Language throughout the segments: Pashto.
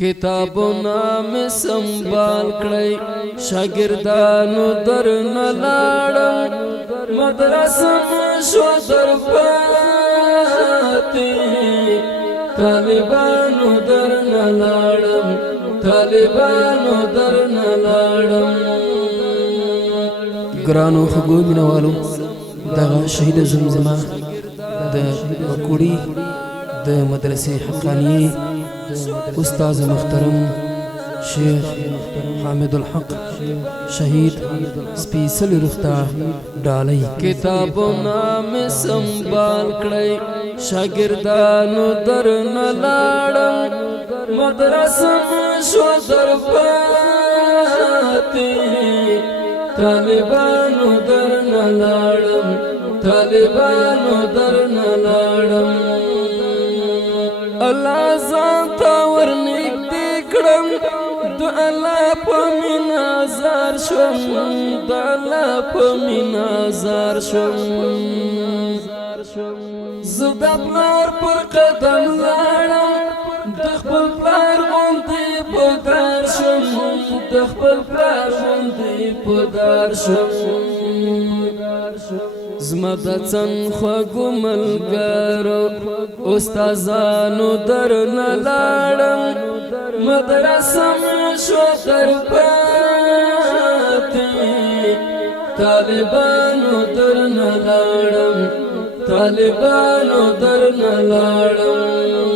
کتابونه مې سنبال کړئ شاګردانو درنه لاړم مدرسه مې شو درپاتې طالبانو درنه لاړم طالبانو درنه لاړم. ګرانو خوږو مینوالو دغه شهید زمزمه د کوړی د مدرسې حقانیه استاد محترم شیخ حامد الحق شهید سپیڅلی رخته ډالۍ. کتابونه مې سنبال کړئ شاګردانو درنه لاړم مدرسه مې شو درپاتې طالبانو درنه لاړم طالبانو درنه لاړم. الله ځان ته ورنږدې کړم د الله په مینه ازار شوم د الله په مینه ازار شوم. زه د پلار پر قدم لاړم د خپل پلار غوندې په دار شوم د خپل پلار غوندې په دار شوم. زما د څنګ خوږو ملګرو استادانو درنه لاړم مدرسه مې شو درپاتې طالبانو درنه لاړم طالبانو درنه لاړم.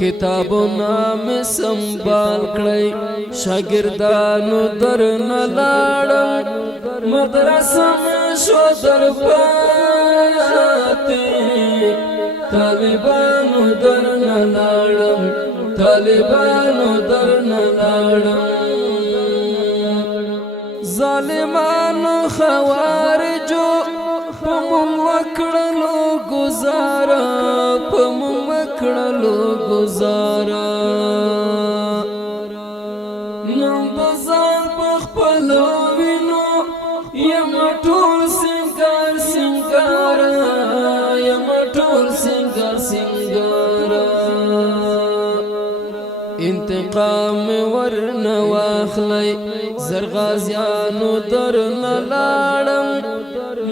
کتابونه مې سنبال کړئ شاګردانو درنه لاړم مدرسه مې شو درپاتې طالبانو درنه لاړم طالبانو درنه لاړم. ظالمانو خوارجو په موږ وکړلو ګزاره په موږ وکړلو ګزاره نن د ځان په خپلو وینو یم ټول سنګار سنګاره یم ټول سنګار سنګاره. انتقام ورنه واخلئ زرغازیانو درنه لاړم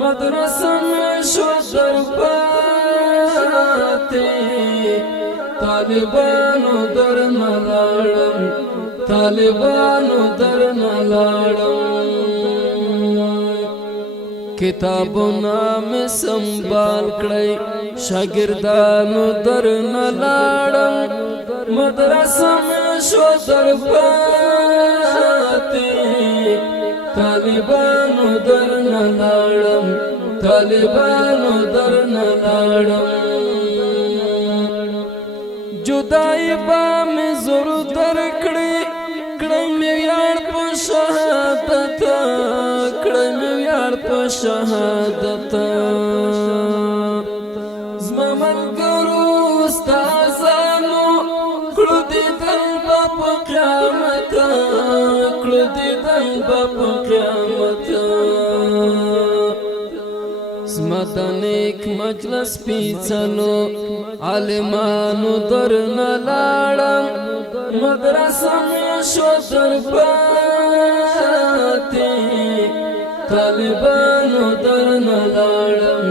مدرسه مې شو درپاتې طالبانو درنه لاړم طالبانو درنه لاړم. کتابونه مې سنبال کړئ شاګردانو درنه لاړم مدرسه مې شو درپاتې طالبانو درنه لاړم طالبانو درنه لاړم. جدائی با مې زور درکړې کړی مې ویاړ په شهادت کړی مې ویاړ په شهادت. زما ملګرو استادانو کړو دیدن به په قیامت کړو دیدن به په قیامت. زما د نیک مجلس پیڅلو عالمانو درنه لاړم مدرسه مې شو درپاتې طالبانو درنه لاړم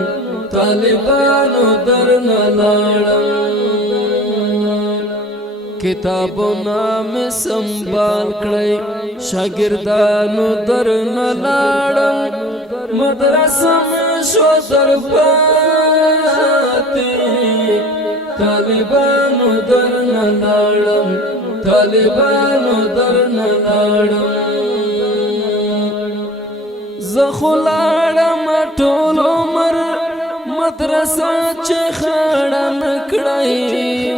طالبانو درنه لاړم. کتابونه مې سنبال کړئ شاګردانو درنه لاړم مدرسه مې شو درپاتې طالبانو درنه لاړم طالبانو درنه لاړم. زه خو لاړم ټول عمر مدرسه چې خړه نه کړئ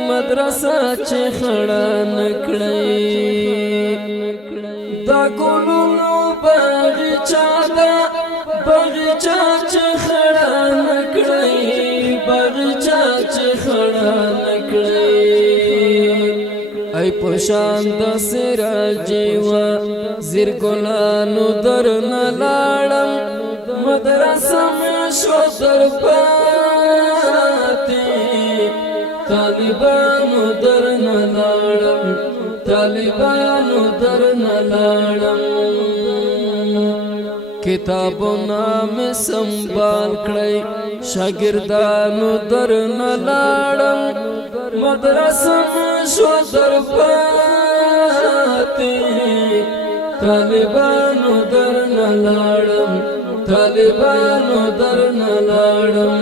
مدرسه چې خړه نه کړئ. دا ګلونو باغچه ده باغچه چې خړه نه کړئ باغچه چې خړه نه کړئ. ای پشان د سراجي وا زیر ګلانو درنه لاړم مدرسه مې شو درپاتې طالبانو درنه لاړم طالبانو در نلاړم کتابونه مې سنبال کړئ شاګردانو در نلاړم مدرسه شو در پاتې طالبانو در نلاړم طالبانو در نلاړم